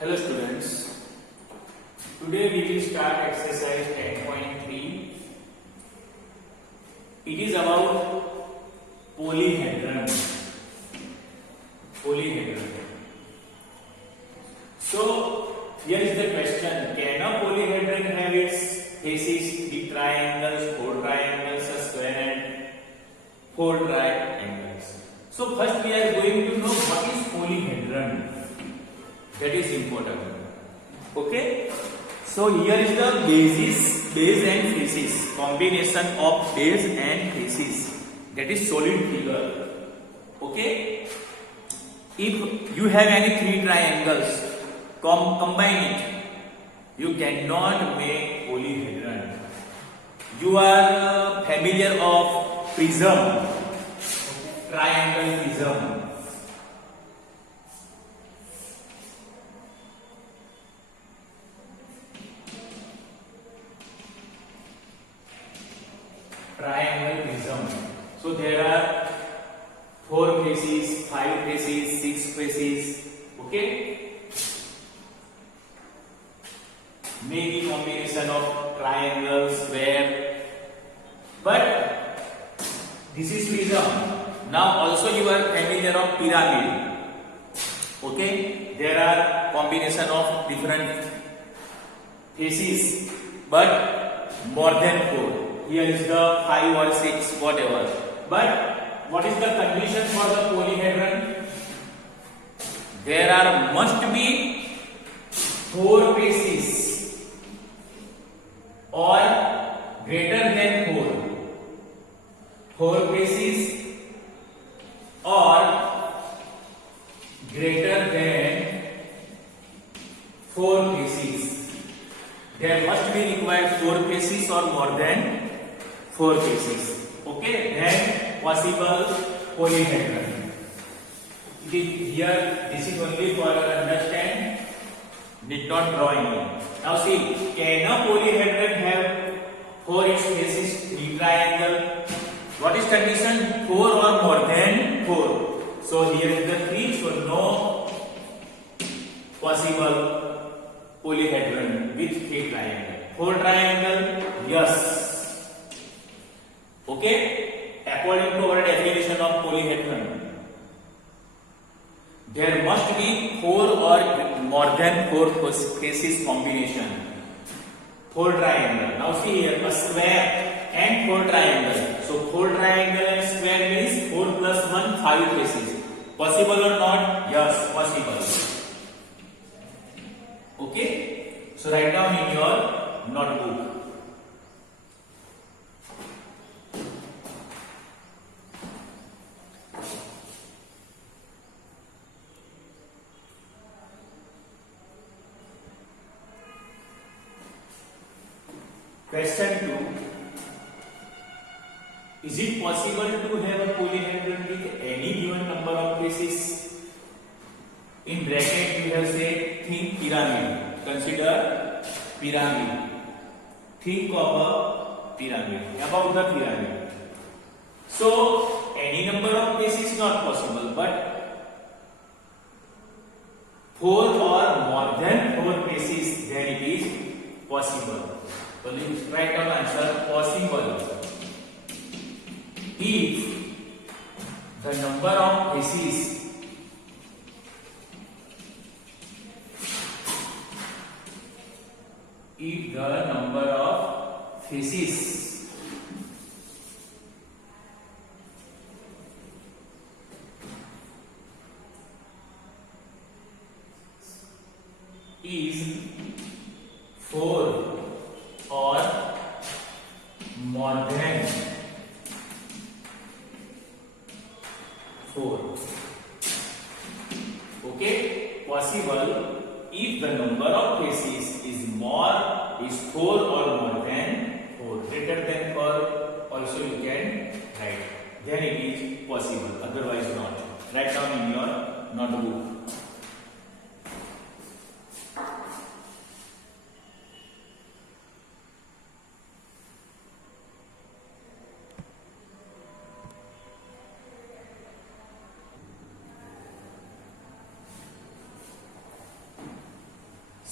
Hello students, today we will start exercise 10.3. It is about polyhedron. So here is the question, can a polyhedron have its faces, the triangles, four triangles, a square and four triangles? So first we are going to know what is polyhedron. That is important. Okay. So here is the base and faces, combination of base and faces. That is solid figure. Okay. If you have any three triangles, combine it. You cannot make polyhedron. You are familiar of prism, triangle prism. Triangle prism. So there are 4 faces, 5 faces, 6 faces. Okay. Maybe combination of triangle, square. But this is prism. Now also you are familiar of pyramid. Okay. There are combination of different faces, but more than 4. Here is the 5 or 6, whatever. But what is the condition for the polyhedron? There are must be 4 faces or greater than 4. 4 faces or greater than 4 faces. There must be required 4 faces or more than 4 faces. Okay, then possible polyhedron. It is here, this is only for understand, need not draw any. Now see, can a polyhedron have 4 its faces, 3 triangle? What is condition? 4 or more than 4. So here is the 3, so no possible polyhedron with 3 triangle. 4 triangle, yes. Okay, according to our definition of polyhedron, there must be 4 or more than 4 faces combination. 4 triangle. Now see here, a square and 4 triangle. So 4 triangle and square means 4 plus 1, 5 faces. Possible or not? Yes, possible. Okay, so write down in your notebook. Question 2. Is it possible to have a polyhedron with any given number of faces? In bracket you have said, think pyramid. Consider pyramid. Think of a pyramid. About the pyramid. So, any number of faces is not possible, but 4 or more than 4 faces, then it is possible. So let's write down answer, possible if the number of faces is 4 or more than 4. Okay, possible if the number of faces is 4 or more than 4. Greater than 4 also you can write. Then it is possible, otherwise not. Write down in your notebook.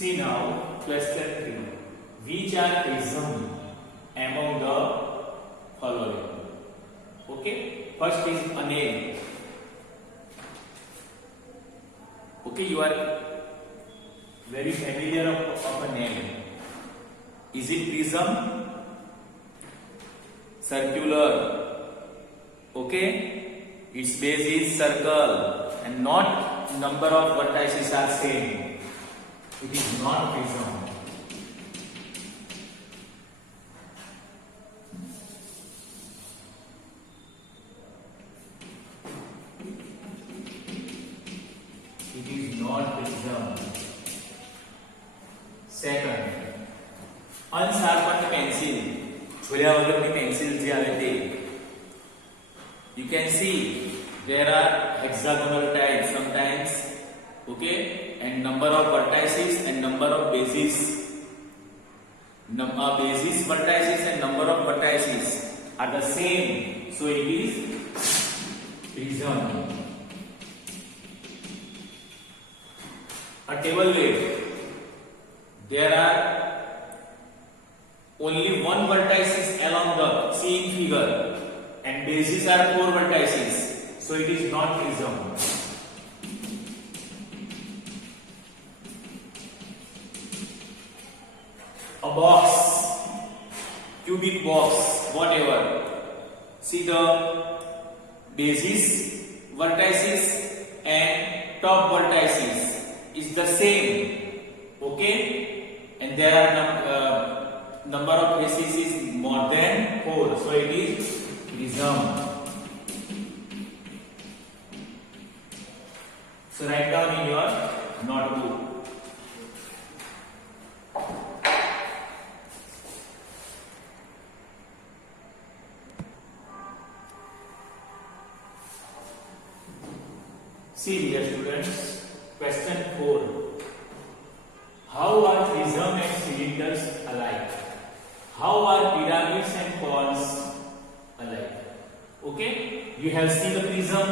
See now, question 3. Which are prism among the following? Okay, first is a nail. Okay, you are very familiar of a nail. Is it prism? Circular. Okay, its base is circle and not number of vertices are same. It is not prism. It is not prism. Second, unsharpened pencil. छोल्या वगैरह की pencil जी आवे ते. You can see there are hexagonal types sometimes, okay, and number of vertices and number of bases. Bases vertices and number of vertices are the same, so it is prism. A table leg. There are only one vertices along the seen figure and bases are 4 vertices, so it is not prism. A box, cubic box, whatever. See the bases vertices and top vertices is the same, okay, and there are number of faces is more than 4, so it is prism. So write down in your notebook. See here students, question 4. How are prism and cylinders alike? How are pyramids and cones alike? Okay, you have seen the prism.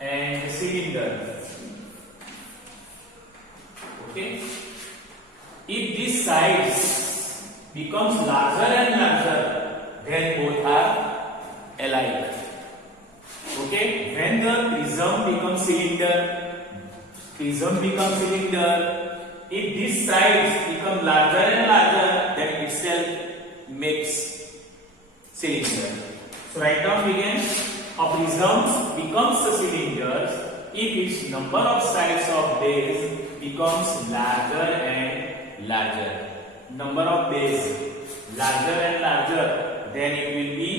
And the cylinder. Okay, if these sides becomes larger and larger, then both are alike. Okay, when the prism becomes cylinder, if these sides become larger and larger, then itself makes cylinder. So write down again, a prism becomes a cylinder if its number of sides of base becomes larger and larger. Number of base larger and larger, then it will be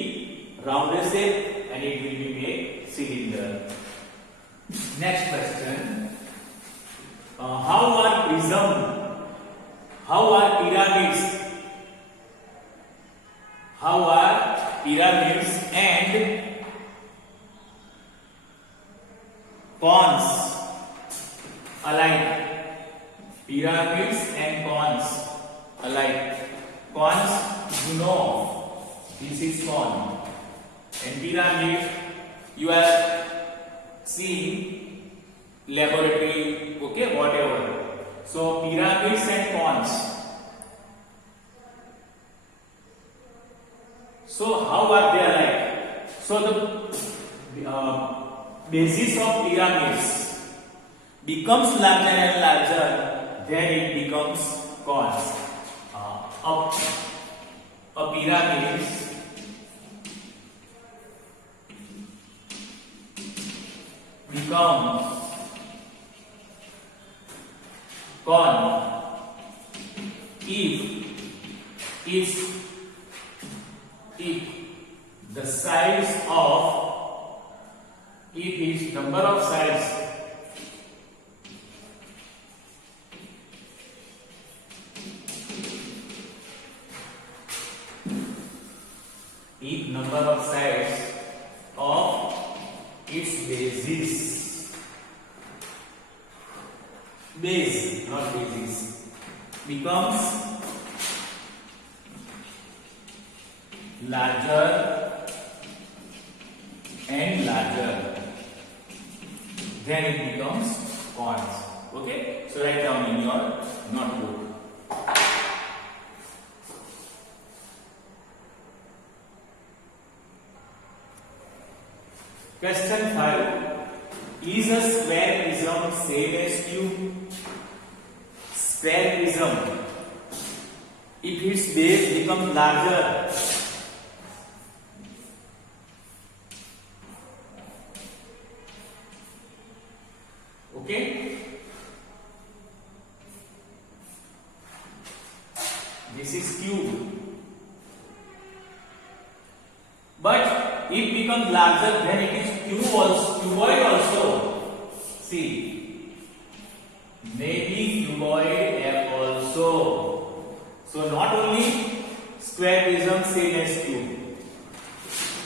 rounded shape and it will be made cylinder. Next question. How are prism? How are pyramids? How are pyramids and cones alike? Pyramids and cones alike. Cones, you know, this is cone, and pyramid you have seen laboratory, okay, whatever. So pyramids and cones. So how are they alike? So the basis of pyramids becomes larger and larger, then it becomes cones. A pyramid become cone if the size of, if its number of sides of its bases, base not bases, becomes larger and larger. then it becomes cons. Okay, so write down in your notebook. Question 5. Is a square prism same as cube? Square prism, if its base becomes larger, okay, this is cube, but it becomes larger, then it is cuboid also. See, maybe cuboid F also. So not only square prism same as cube.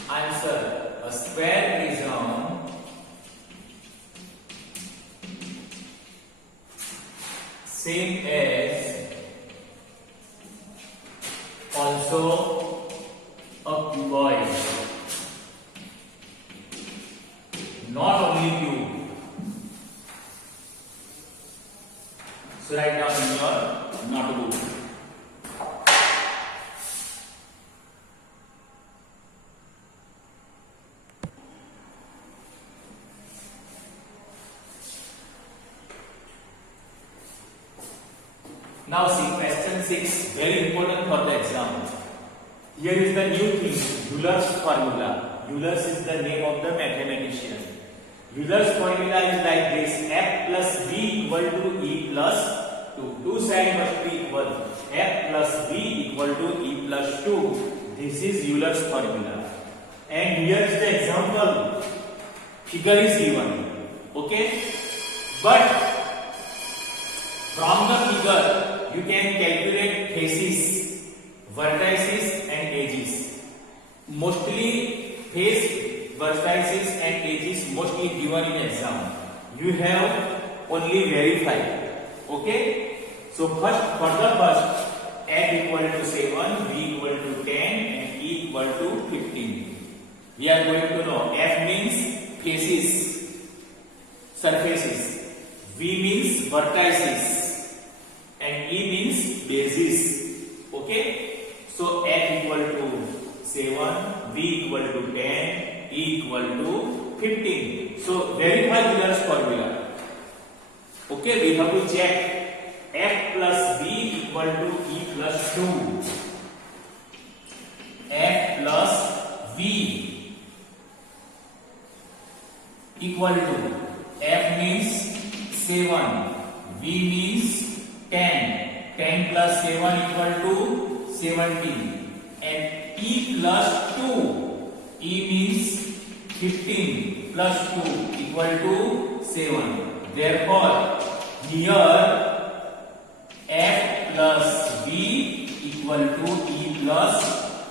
Answer: a square prism same as also a cuboid. Not only cube. So write down in your notebook. Now see question 6, very important for the exam. Here is the new thing, Euler's formula. Euler's is the name of the mathematician. Euler's formula is like this: f plus v equal to e plus 2. Two sides must be equal. F plus v equal to e plus 2. This is Euler's formula. And here is the example. Figure is given. Okay? But from the figure, you can calculate faces, vertices and edges. Mostly face, vertices and edges mostly given in exam. You have only verified. Okay? So first, for the first, f equal to 7, v equal to 10 and e equal to 15. We are going to know f means faces, surfaces, v means vertices and e means bases. Okay? So f equal to 7, v equal to 10, e equal to 15. So verify Euler's formula. Okay, we have to check f plus v equal to e plus 2. F plus v equal to, f means 7, v means 10. 10 plus 7 equal to 17. And e plus 2, e means 15 plus 2 equal to 7. Therefore, here f plus v equal to e plus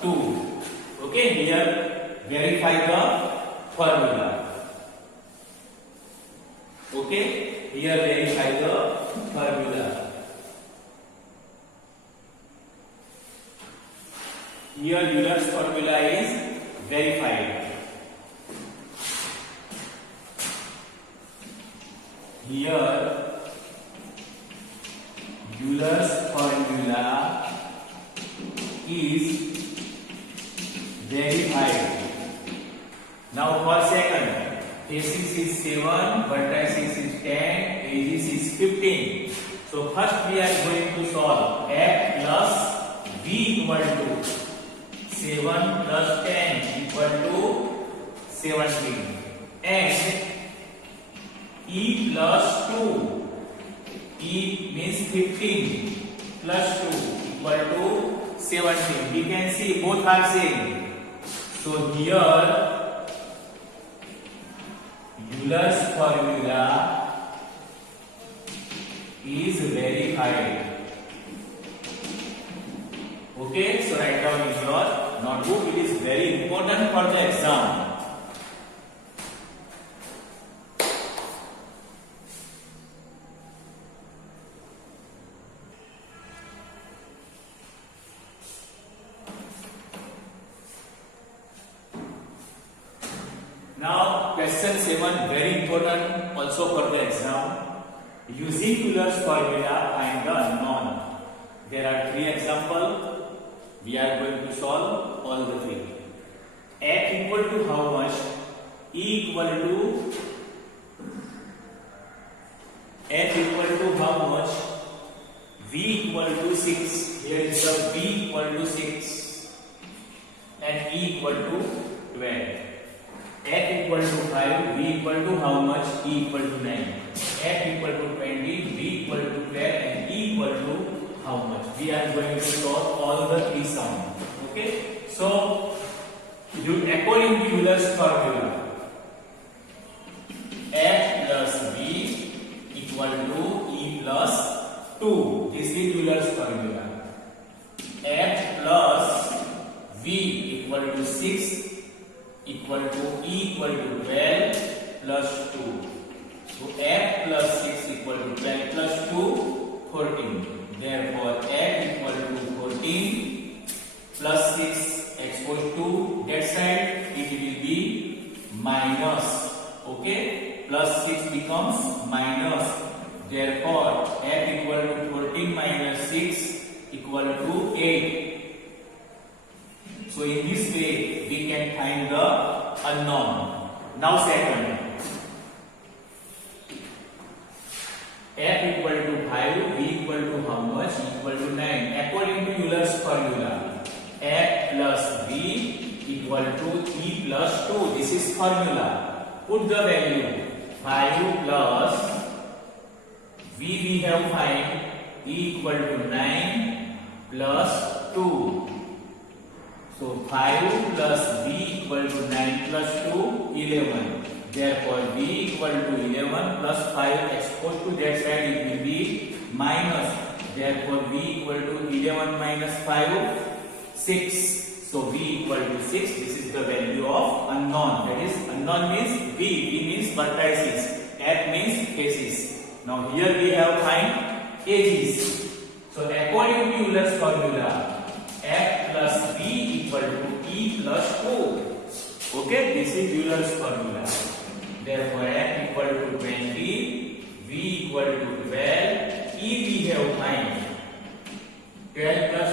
2. Okay, here verify the formula. Okay, here verify the formula. Here Euler's formula is verified. Here Euler's formula is verified. Now for second, basis is 7, vertices is 10, edges is 15. So first we are going to solve f plus v equal to 7 plus 10 equal to 17 and e plus 2, e means 15 plus 2 equal to 17. We can see both are same. So here Euler's formula is verified. Okay, so write down in your notebook. It is very important for the exam. Now question 7 very important also for the exam. Using Euler's formula find the unknown. There are 3 examples. We are going to solve all the 3. F equal to how much? E equal to F equal to how much? V equal to 6. Here is the V equal to 6 and E equal to 12. F equal to 5, V equal to how much? E equal to 9. F equal to 20, V equal to 12 and E equal to how much? We are going to solve all the 3 sums. Okay? So, according to Euler's formula, F plus V equal to E plus 2. This is Euler's formula. F plus V equal to 6 equal to E equal to 12 plus 2. So F plus 6 equal to 12 plus 2, 14. Therefore, F equal to 14 plus 6 exposed to that side, it will be minus. Okay? Plus 6 becomes minus. Therefore, F equal to 14 minus 6 equal to 8. So in this way, we can find the unknown. Now second. F equal to 5, V equal to how much? Equal to 9. According to Euler's formula, F plus V equal to E plus 2. This is formula. Put the value. 5 plus V we have find E equal to 9 plus 2. So 5 plus V equal to 9 plus 2, 11. Therefore, V equal to 11 plus 5 exposed to that side, it will be minus. Therefore, V equal to 11 minus 5, 6. So V equal to 6. This is the value of unknown. That is, unknown means V. V means vertices. F means faces. Now here we have find edges. So according to Euler's formula, F plus V equal to E plus 2. Okay, this is Euler's formula. Therefore, F equal to 20, V equal to 12, E we have find 12 plus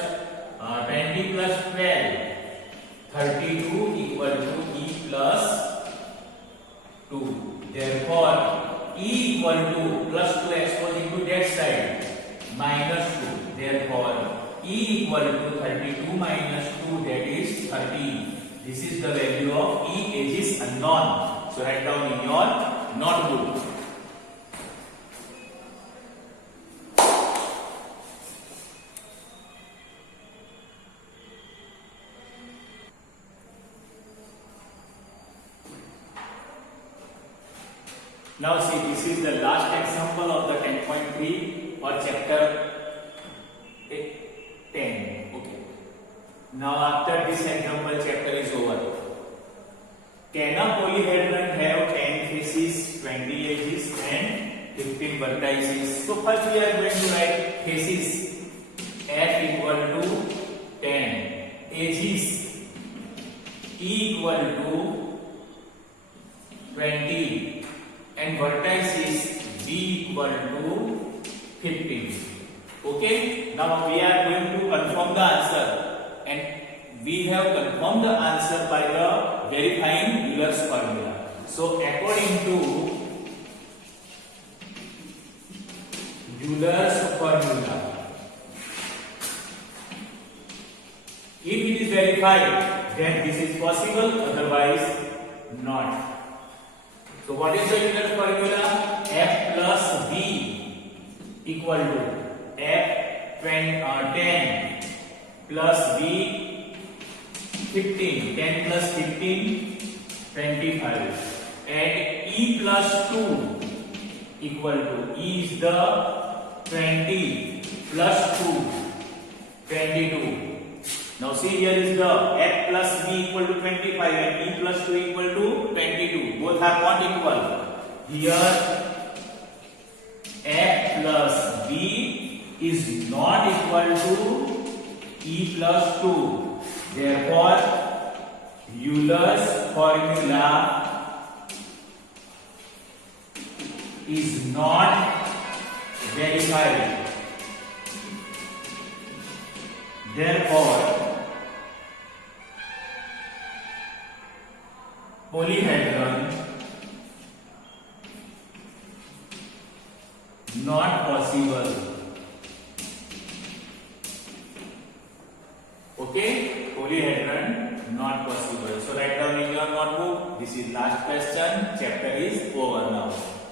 20 plus 12, 32 equal to E plus 2. Therefore, E equal to plus 2 exposing to that side, minus 2. Therefore, E equal to 32 minus 2, that is 30. This is the value of E, edges unknown. So write down in your notebook. Now see, this is the last example of the 10.3 or chapter 10. Okay. Now after this example, chapter is over. Can a polyhedron have 10 faces, 20 edges and 15 vertices? So first we are going to write faces. F equal to 10. Edges E equal to 20. And vertices V equal to 15. Okay. Now we are going to confirm the answer. And we have confirmed the answer by the verifying Euler's formula. So according to Euler's formula, if it is verified, then this is possible, otherwise not. So what is the Euler's formula? F plus V equal to F 10 plus V 15, 10 plus 15, 25, and E plus 2 equal to E is the 20 plus 2, 22. Now see, here is the F plus V equal to 25 and E plus 2 equal to 22. Both are not equal. Here F plus V is not equal to E plus 2. Therefore, Euler's formula is not verified. Therefore, polyhedron not possible. Okay, polyhedron not possible. So write down in your notebook. This is last question. Chapter is over now.